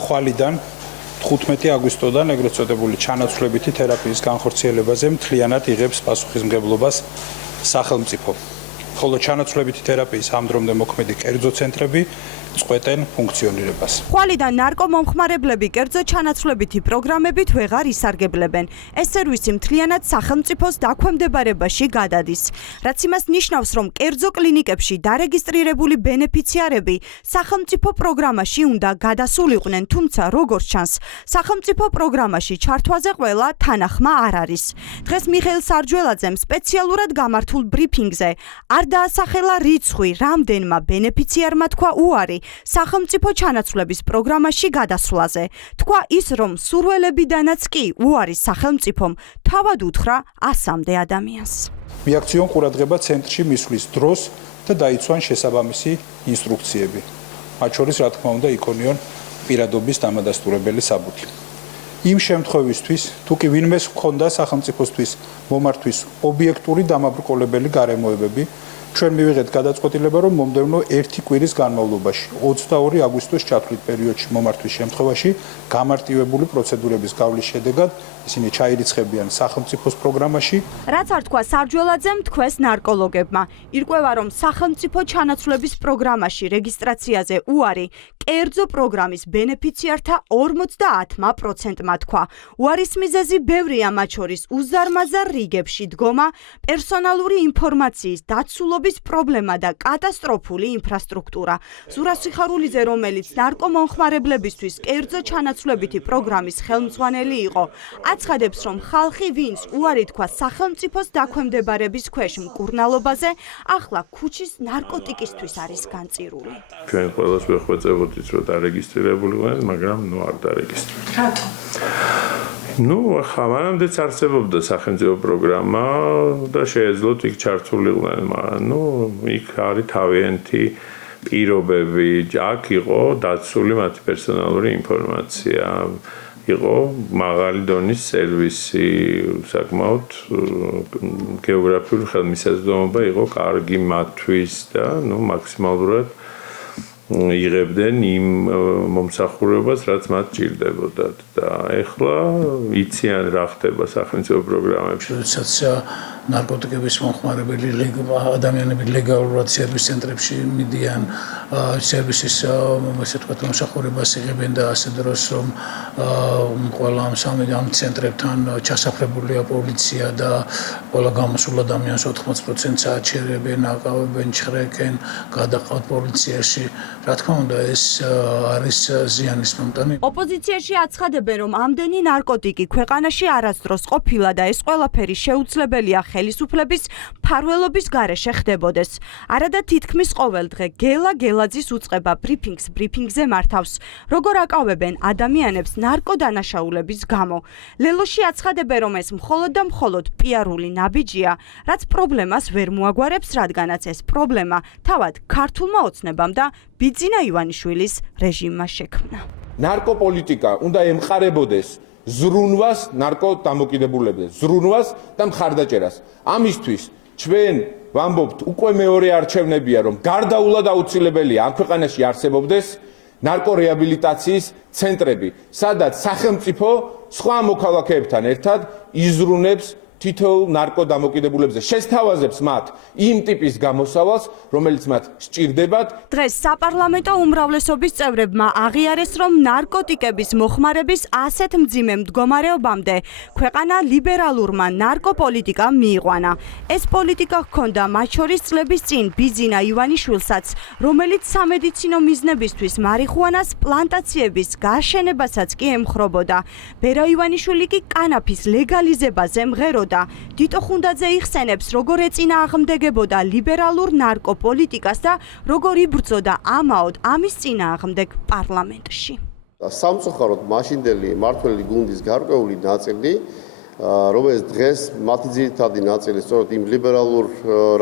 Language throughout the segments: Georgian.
ხვალიდან 15 აგვისტოდან ეგრეთ წოდებული ჩანაცვლებითი თერაპიის განხორციელებაზე მთლიანად იღებს პასუხისმგებლობას სახელმწიფო. ხოლო ჩანაცვლებითი თერაპიის ამ დრომდე მოქმედი კერძო ცენტრები წყვეტენ ფუნქციონირებას. ხვალიდან ნარკომომხმარებლები კერძო ჩანაცვლებითი პროგრამებით ვეღარ ისარგებლებენ. ეს სერვისი მთლიანად სახელმწიფოს დაქვემდებარებაში გადადის. რაც იმას ნიშნავს, რომ კერძო კლინიკებში დარეგისტრირებული ბენეფიციარები სახელმწიფო პროგრამაში უნდა გადასულიყვნენ, თუმცა როგორც ჩანს, სახელმწიფო პროგრამაში ჩართვაზე ყველა თანახმა არ არის. დღეს მიხეილ სარჯველაძემ სპეციალურად გამართულ ბრიფინგზე არ დაასახელა რიცხვი, რამდენმა ბენეფიციარმა თქვა უარი სახელმწიფო ჩანაცვლების პროგრამაში გადასვლაზე. თქვა ის, რომ სურველებიდანაც კი უარი სახელმწიფომ თავად უთხრა 100-მდე ადამიანს. მიაქციონ ყურადღება ცენტრში მისვლის დროს და დაიცვან შესაბამისი ინსტრუქციები. მათ შორის, რა თქმა უნდა, იქონიონ პირადობის დამადასტურებელი საბუთი. იმ შემთხვევისთვის, თუ კი ვინმეს ჰქონდა სახელმწიფოსთვის მომართვის ობიექტური დამაბრკოლებელი გარემოებები, ჩვენ მივიღეთ გადაწყვეტილება, რომ მომდევნო 1 კვირის განმავლობაში 22 აგვისტოს ჩათვლით პერიოდში მომართვის შემთხვევაში გამარტივებული პროცედურების გავლის შედეგად ისინი ჩაირიცხებიან სახელმწიფოს პროგრამაში. რაც არ თქვა სარჯველაძემ, თქვეს ნარკოლოგებმა. ირკვევა, რომ სახელმწიფო ჩანაცვლების პროგრამაში რეგისტრაციაზე უარი კერძო პროგრამის ბენეფიციართა 50%-მა თქვა. უარის მიზეზი ბევრია, მათ შორის უზარმაზარ რიგებში დგომა, პერსონალური ინფორმაციის დაცულობის პრობლემა და კატასტროფული ინფრასტრუქტურა. ზურაბ სიხარულიძე, რომელიც ნარკომომხმარებლებისთვის კერძო ჩანაცვლებითი პროგრამის ხელმძღვანელი იყო, აცხადებს, რომ ხალხი, ვინც უარი თქვა სახელმწიფოს დაქვემდებარების ქვეშ მკურნალობაზე, ახლა ქუჩის ნარკოტიკისთვის არის განწირული. ჩვენ ყველას ვეხვეწებოდით, რომ დარეგისტრირებული ვართ, მაგრამ არ დარეგისტრირეთ. რატო? ახლა მანამდეც არსებობდა სახელმწიფო პროგრამა და შეეძლოთ იქ ჩართულიყვნენ, მაგრამ იქ არის თავიანთი პირობები, აქ იყო დაცული მათი პერსონალური ინფორმაცია. იყო მაღალი დონის სერვისი, საკმაოდ გეოგრაფიული ხელმისაწვდომობა იყო კარგი მათთვის და მაქსიმალურად იღებდნენ იმ მომსახურებას, რაც მათ ჭირდებოდათ და ეხლა იციან რა ხდება სახელმწიფო პროგრამებში. როდესაც ნარკოტიკების მომხმარებელი ადამიანები ლეგალურად სერვის ცენტრებში მიდიან, სერვისის ასე ვთქვათ მომსახურებას იღებენ და ასე დროს რომ ყველა ამ ცენტრებთან ჩასაფრებულია პოლიცია და ყველა გამოსულ ადამიანს 80%-ს აჩერებენ, აკავებენ, ჩხრეკენ, გადაყავთ პოლიციაში. რა თქმა უნდა, ეს არის ზიანის მომტანი. ოპოზიციაში აცხადებენ, რომ ამდენი ნარკოტიკი ქვეყანაში არასდროს ყოფილა და ეს ყველაფერი შეუძლებელია ხელისუფლების მფარველობის გარეშე ხდებოდეს. არადა თითქმის ყოველ დღე გელა გელაძის უწყება ბრიფინგზე მართავს, როგორ აკავებენ ადამიანებს ნარკოდანაშაულების გამო. ლელოში აცხადებენ, რომ ეს მხოლოდ და მხოლოდ პიარული ნაბიჯია, რაც პრობლემას ვერ მოაგვარებს, რადგანაც ეს პრობლემა თავად ქართულმა ოცნებამ და ბიძინა ივანიშვილის რეჟიმმა შექმნა. ნარკოპოლიტიკა უნდა ემყარებოდეს ზრუნვას ნარკოდამოკიდებულებზე, ზრუნვას და მხარდაჭერას. ამისთვის ჩვენ ვამბობთ, უკვე მეორე არჩევნებია, რომ გარდაულად აუცილებელია ამ ქვეყანაში არსებობდეს ნარკორეაბილიტაციის ცენტრები, სადაც სახელმწიფო სხვა მოქალაქეებთან ერთად იზრუნებს თითოეულ ნარკოდამოკიდებულებზე, შესთავაზებს მათ იმ ტიპის გამოსავალს, რომელიც მათ სჭირდებათ. დღეს საპარლამენტო უმრავლესობის წევრებმა აღიარეს, რომ ნარკოტიკების მოხმარების ასეთ მძიმე მდგომარეობამდე ქვეყანა ლიბერალურმა ნარკოპოლიტიკამ მიიყვანა. ეს პოლიტიკა ჰქონდა მათ შორის წლების წინ ბიძინა ივანიშვილსაც, რომელიც სამედიცინო მიზნებისთვის მარიხუანას პლანტაციების გაშენებასაც კი ემხრობოდა. ბერა ივანიშვილი კი კანაფის ლეგალიზებაზე მღეროდა. დიტო ხუნდაძე იხსენებს, როგორ ეწინააღმდეგებოდა ლიბერალურ ნარკოპოლიტიკას და როგორ იბრძოდა ამაოდ ამის წინააღმდეგ პარლამენტში. სამწუხაროდ მაშინდელი მმართველი გუნდის გარკვეული ნაწილი, რომელიც დღეს მათი ძირითადი ნაწილი სწორედ იმ ლიბერალურ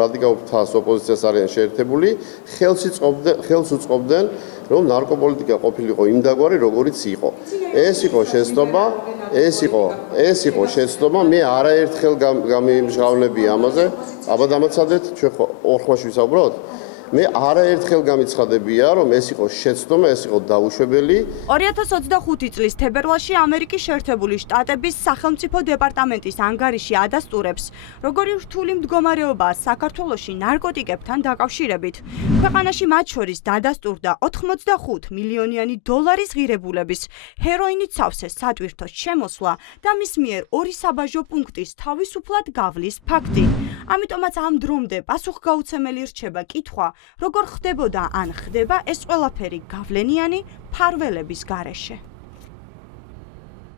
რადიკალურ ოპოზიციას არიან შეერთებული, ხელს უწყობდნენ, რომ ნარკოპოლიტიკა ყოფილიყო იმდაგვარი, როგორიც იყო. ეს იყო შეცდომა, მე არაერთხელ გამიმჟღავნები ამაზე, აბა დამაცადეთ, ჩვენ ორ ხმაში ვისაუბროთ. მე არაერთხელ გამიცხადებია, რომ ეს იყო შეცდომა, ეს იყო დაუშვებელი. 2025 წლის თებერვალში ამერიკის შეერთებული შტატების სახელმწიფო დეპარტამენტის ანგარიში ადასტურებს, როგორი რთული მდგომარეობაა საქართველოში ნარკოტიკებთან დაკავშირებით. ქვეყანაში მათ შორის დადასტურდა 85 მილიონიანი დოლარის ღირებულების ჰეროინით სავსე სატვირთოს შემოსვლა და მის მიერ 2 საბაჟო პუნქტის თავისუფლად გავლის ფაქტი. ამიტომაც ამ დრომდე პასუხგაუცემელი რჩება კითხვა, როგორ ხდებოდა ან ხდება ეს ყველაფერი გავლენიანი ფარველების გარეშე.